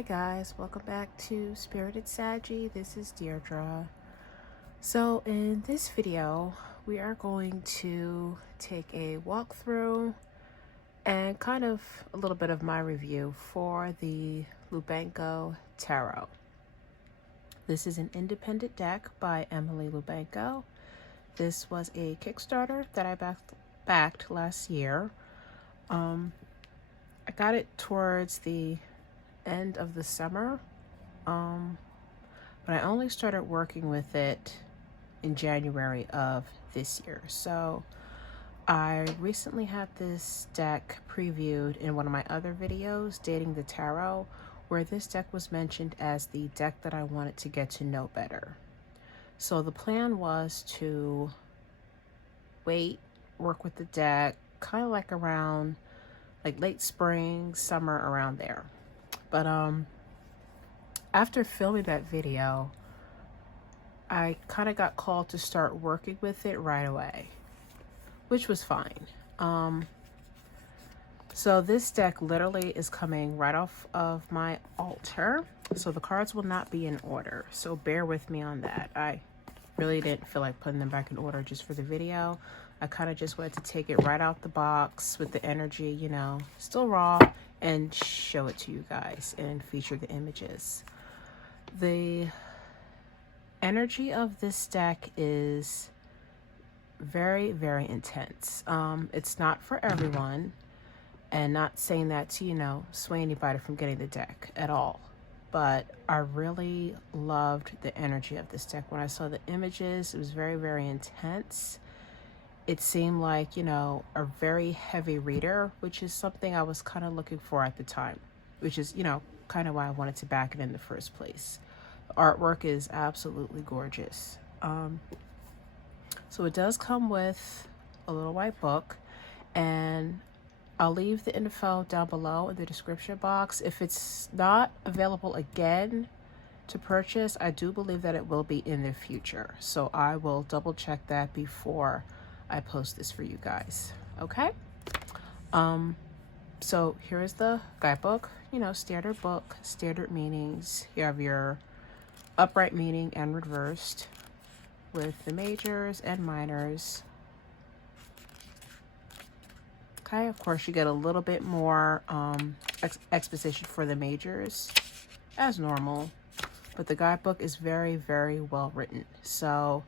Hi guys, welcome back to Spirited Saggy. This is Deirdre. So in this video, we are going to take a walkthrough and kind of a little bit of my review for the Lubanko Tarot. This is an independent deck by Emily Lubanko. This was a Kickstarter that I backed last year. I got it towards the end of the summer, but I only started working with it in January of this year. So I recently had this deck previewed in one of my other videos, Dating the Tarot, where this deck was mentioned as the deck that I wanted to get to know better. So the plan was to work with the deck kind of like around late spring, summer, around there. But after filming that video, I kind of got called to start working with it right away, which was fine. So this deck literally is coming right off of my altar, so the cards will not be in order, so bear with me on that. I really didn't feel like putting them back in order just for the video. I kind of just wanted to take it right out the box with the energy, you know, still raw, and show it to you guys and feature the images. The energy of this deck is very, very intense. It's not for everyone, and not saying that to, you know, sway anybody from getting the deck at all. But I really loved the energy of this deck. When I saw the images, it was very, very intense. It seemed like, you know, a very heavy reader, which is something I was kind of looking for at the time, which is, you know, kind of why I wanted to back it in the first place. The artwork is absolutely gorgeous. So it does come with a little white book, and I'll leave the info down below in the description box. If it's not available again to purchase, I do believe that it will be in the future. So I will double check that before I post this for you guys. Okay? So here is the guidebook. You know, standard book, standard meanings. You have your upright meaning and reversed with the majors and minors. Okay, of course you get a little bit more exposition for the majors as normal, but the guidebook is very, very well written. So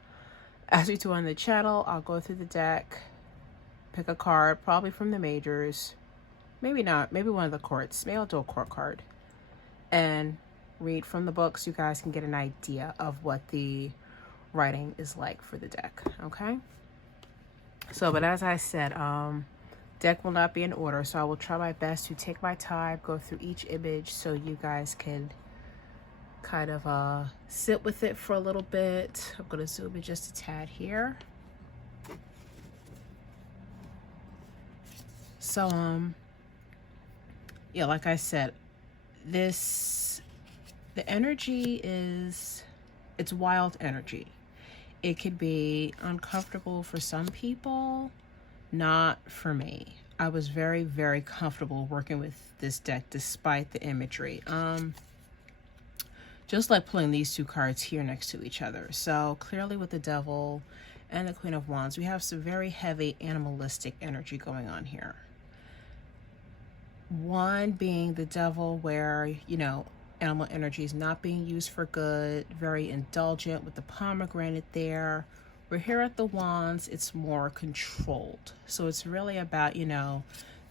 as we do on the channel, I'll go through the deck, pick a card, probably from the majors, maybe not, maybe one of the courts, maybe I'll do a court card, and read from the book so you guys can get an idea of what the writing is like for the deck, okay? So, but as I said, deck will not be in order, so I will try my best to take my time, go through each image so you guys can kind of sit with it for a little bit. I'm going to zoom in just a tad here. So yeah, like I said, the energy is, it's wild energy. It could be uncomfortable for some people, not for me. I was very, very comfortable working with this deck despite the imagery. Just like pulling these two cards here next to each other. So clearly with the Devil and the Queen of Wands, we have some very heavy animalistic energy going on here. One being the Devil, where, you know, animal energy is not being used for good, very indulgent with the pomegranate there. We're here at the Wands, it's more controlled. So it's really about, you know,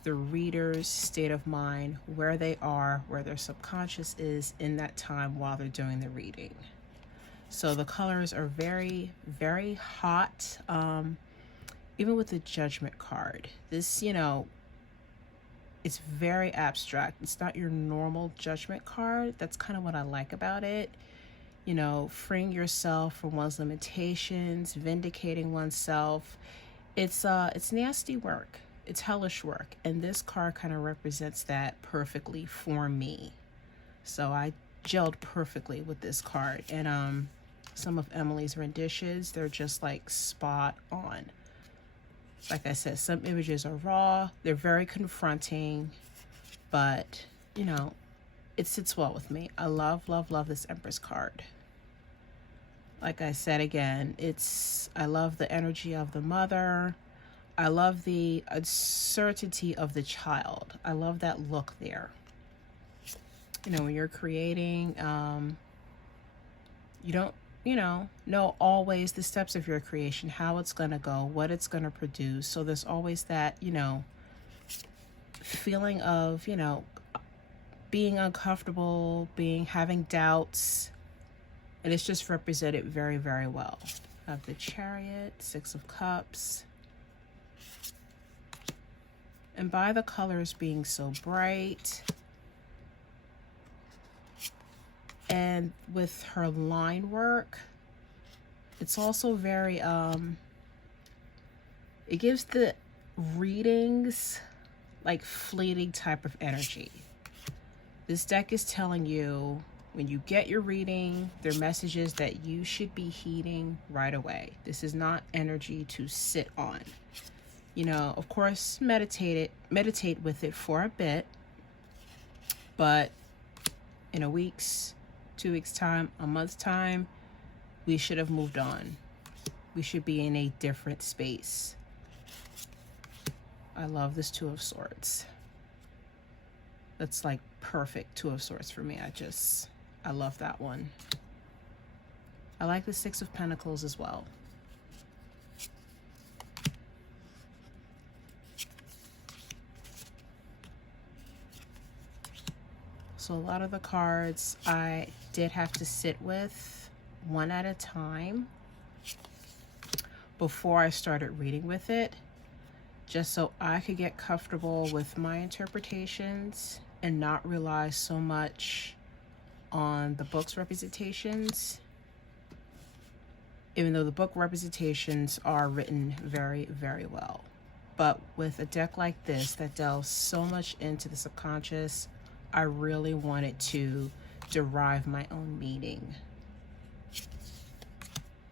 the reader's state of mind, where they are, where their subconscious is in that time while they're doing the reading. So the colors are very, very hot. Even with the Judgment card, this, you know, it's very abstract. It's not your normal Judgment card. That's kind of what I like about it. You know, freeing yourself from one's limitations, vindicating oneself. It's nasty work. It's hellish work, and this card kind of represents that perfectly for me. So I gelled perfectly with this card, and some of Emily's renditions, they're just like spot on. Like I said, some images are raw, they're very confronting, but you know, it sits well with me. I love, love, love this Empress card. Like I said again, I love the energy of the mother. I love the uncertainty of the child. I love that look there. You know, when you're creating, you don't, know always the steps of your creation, how it's going to go, what it's going to produce. So there's always that, feeling of, being uncomfortable, having doubts. And it's just represented very, very well. I have the Chariot, Six of Cups. And by the colors being so bright, and with her line work, it's also very, it gives the readings like fleeting type of energy. This deck is telling you, when you get your reading, there are messages that you should be heeding right away. This is not energy to sit on. Of course, meditate with it for a bit, but in a week's, 2 weeks' time, a month's time, we should have moved on. We should be in a different space. I love this Two of Swords. That's like perfect Two of Swords for me. I love that one. I like the Six of Pentacles as well. So a lot of the cards I did have to sit with one at a time before I started reading with it, just so I could get comfortable with my interpretations and not rely so much on the book's representations, even though the book representations are written very, very well. But with a deck like this that delves so much into the subconscious, I really wanted to derive my own meaning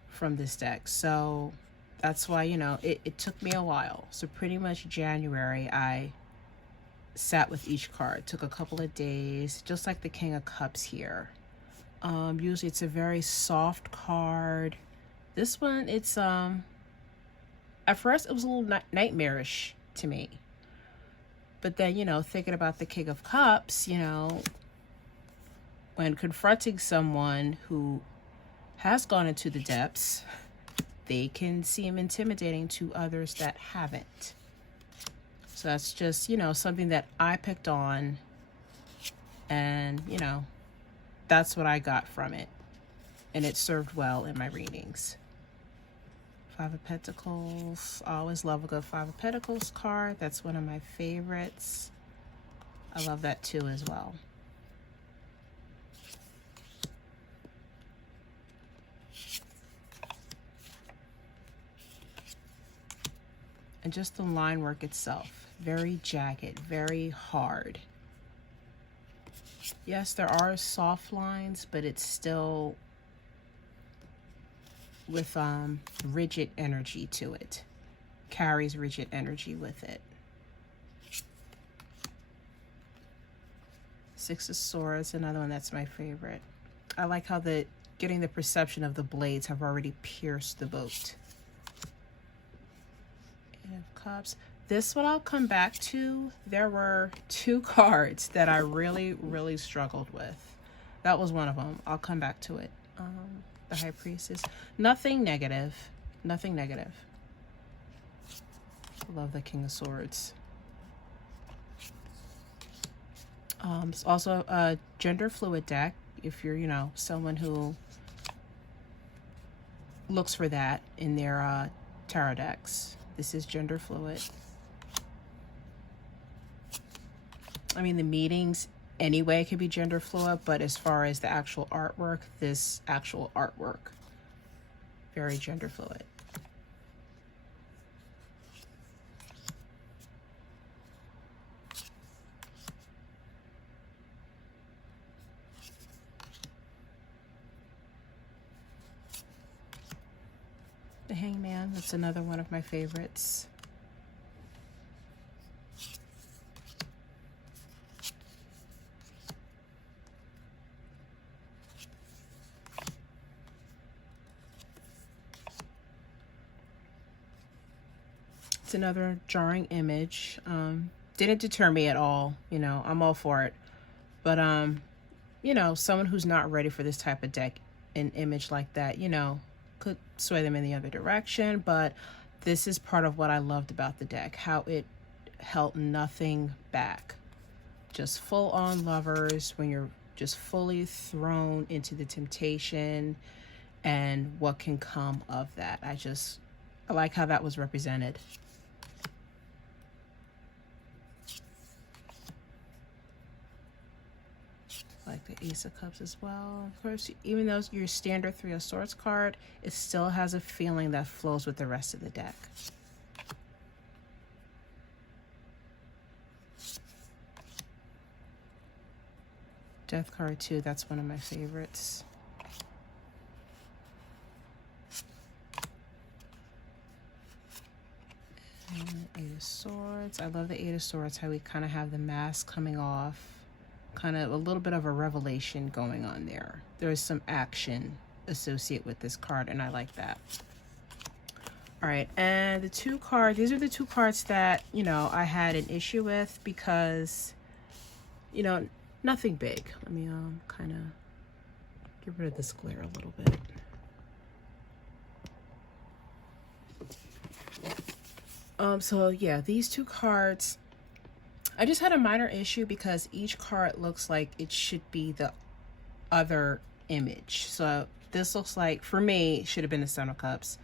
from this deck. So that's why, it took me a while. So pretty much January, I sat with each card. Took a couple of days, just like the King of Cups here. Usually it's a very soft card. This one, it's at first it was a little nightmarish to me. But then, thinking about the King of Cups, when confronting someone who has gone into the depths, they can seem intimidating to others that haven't. So that's just, something that I picked on, and, that's what I got from it. And it served well in my readings. Five of Pentacles. I always love a good Five of Pentacles card. That's one of my favorites. I love that too as well. And just the line work itself. Very jagged, very hard. Yes, there are soft lines, but it's still with rigid energy to it. Carries rigid energy with it. Six of Swords, another one that's my favorite. I like how getting the perception of the blades have already pierced the boat. Eight of Cups. This one I'll come back to. There were two cards that I really, really struggled with. That was one of them. I'll come back to it. The High Priestess. Nothing negative. Nothing negative. Love the King of Swords. It's also a gender fluid deck. If you're, someone who looks for that in their tarot decks. This is gender fluid. I mean, the meanings anyway could be gender fluid, but as far as the actual artwork, this actual artwork, very gender fluid. The Hangman, that's another one of my favorites. It's another jarring image. Didn't deter me at all. I'm all for it. But someone who's not ready for this type of deck, an image like that, could sway them in the other direction. But this is part of what I loved about the deck, how it held nothing back. Just full on lovers when you're just fully thrown into the temptation and what can come of that. I like how that was represented. Like the Ace of Cups as well. Of course, even though it's your standard Three of Swords card, it still has a feeling that flows with the rest of the deck. Death card too, that's one of my favorites. And Eight of Swords. I love the Eight of Swords, how we kind of have the mask coming off. Kind of a little bit of a revelation going on there. There is some action associated with this card, and I like that. All right, and the two cards, these are the two cards that, I had an issue with because, nothing big. Let me kind of get rid of this glare a little bit. So yeah, these two cards, I just had a minor issue because each card looks like it should be the other image. So this looks like, for me, it should have been the Seven of Cups.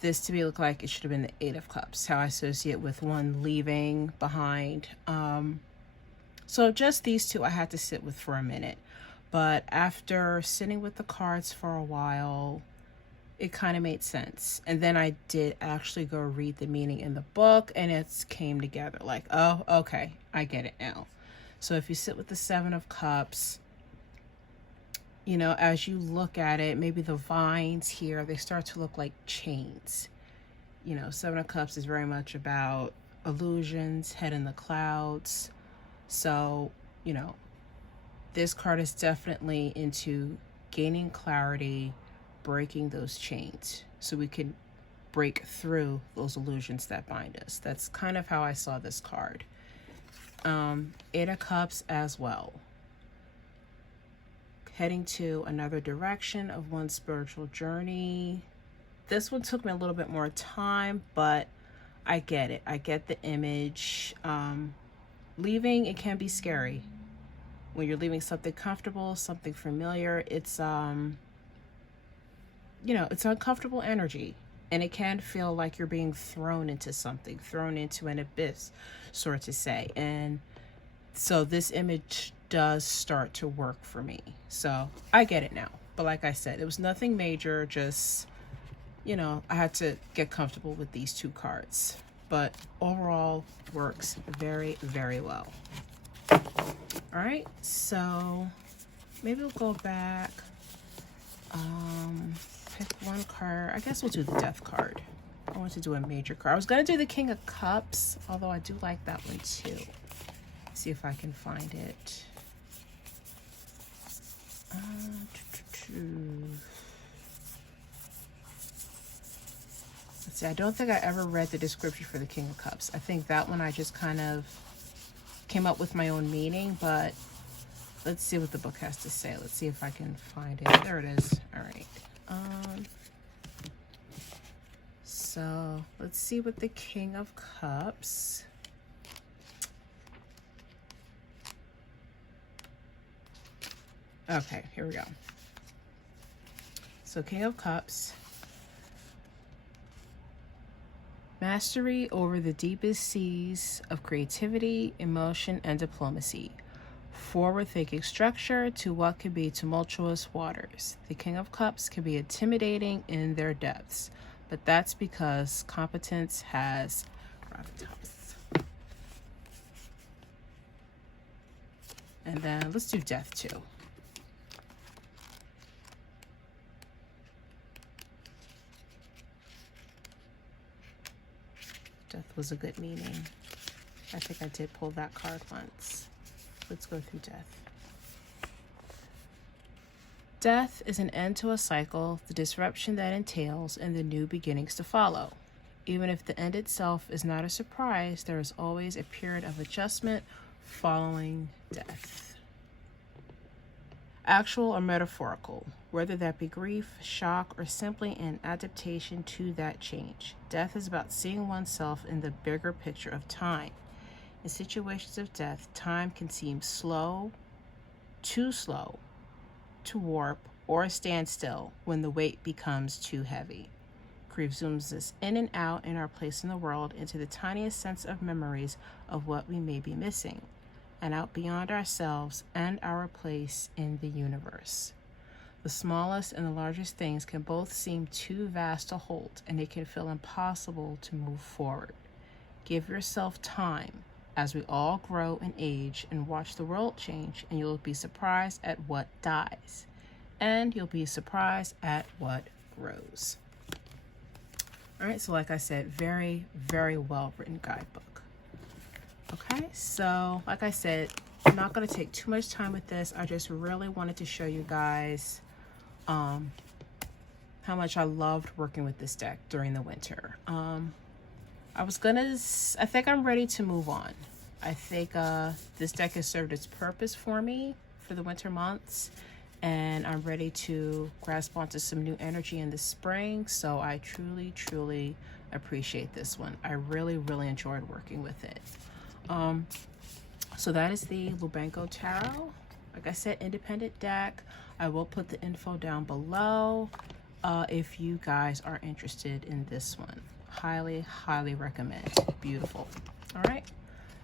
This to me looked like it should have been the Eight of Cups, how I associate with one leaving behind. So just these two I had to sit with for a minute. But after sitting with the cards for a while, it kind of made sense. And then I did actually go read the meaning in the book, and it came together like, oh, okay, I get it now. So if you sit with the Seven of Cups, as you look at it, maybe the vines here, they start to look like chains. Seven of Cups is very much about illusions, head in the clouds. So, this card is definitely into gaining clarity, breaking those chains so we can break through those illusions that bind us. That's kind of how I saw this card. Eight of Cups as well. Heading to another direction of one's spiritual journey. This one took me a little bit more time, but I get it. I get the image. Leaving, it can be scary. When you're leaving something comfortable, something familiar, it's it's uncomfortable energy, and it can feel like you're being thrown into something, thrown into an abyss, sort to say. And so this image does start to work for me. So I get it now. But like I said, it was nothing major, just, I had to get comfortable with these two cards. But overall, works very, very well. All right, so maybe we'll go back. Pick one card. I guess we'll do the Death card. I want to do a major card. I was going to do the King of Cups, although I do like that one too. Let's see if I can find it. Let's see, I don't think I ever read the description for the King of Cups. I think that one I just kind of came up with my own meaning, but let's see what the book has to say. Let's see if I can find it. There it is. All right. So let's see what the King of Cups. Okay, here we go. So King of Cups. Mastery over the deepest seas of creativity, emotion, and diplomacy. Forward-thinking structure to what can be tumultuous waters. The King of Cups can be intimidating in their depths, but that's because competence has gravitas. And then let's do Death too. Death was a good meaning. I think I did pull that card once. Let's go through Death. Death is an end to a cycle, the disruption that entails, and the new beginnings to follow. Even if the end itself is not a surprise, there is always a period of adjustment following death. Actual or metaphorical, whether that be grief, shock, or simply an adaptation to that change. Death is about seeing oneself in the bigger picture of time. In situations of death, time can seem slow to warp, or stand still when the weight becomes too heavy. Grief zooms us in and out in our place in the world into the tiniest sense of memories of what we may be missing, and out beyond ourselves and our place in the universe. The smallest and the largest things can both seem too vast to hold, and it can feel impossible to move forward. Give yourself time as we all grow and age and watch the world change, and you'll be surprised at what dies, and you'll be surprised at what grows. All right, so like I said, very, very well written guidebook. Okay, so like I said, I'm not going to take too much time with this. I just really wanted to show you guys how much I loved working with this deck during the winter. I think I'm ready to move on. I think this deck has served its purpose for me for the winter months, and I'm ready to grasp onto some new energy in the spring. So I truly, truly appreciate this one. I really, really enjoyed working with it. So that is the Lubanko Tarot. Like I said, independent deck. I will put the info down below if you guys are interested in this one. Highly, highly recommend. Beautiful. All right.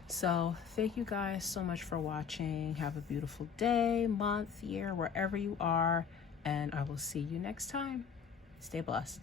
So thank you guys so much for watching. Have a beautiful day, month, year, wherever you are. And I will see you next time. Stay blessed.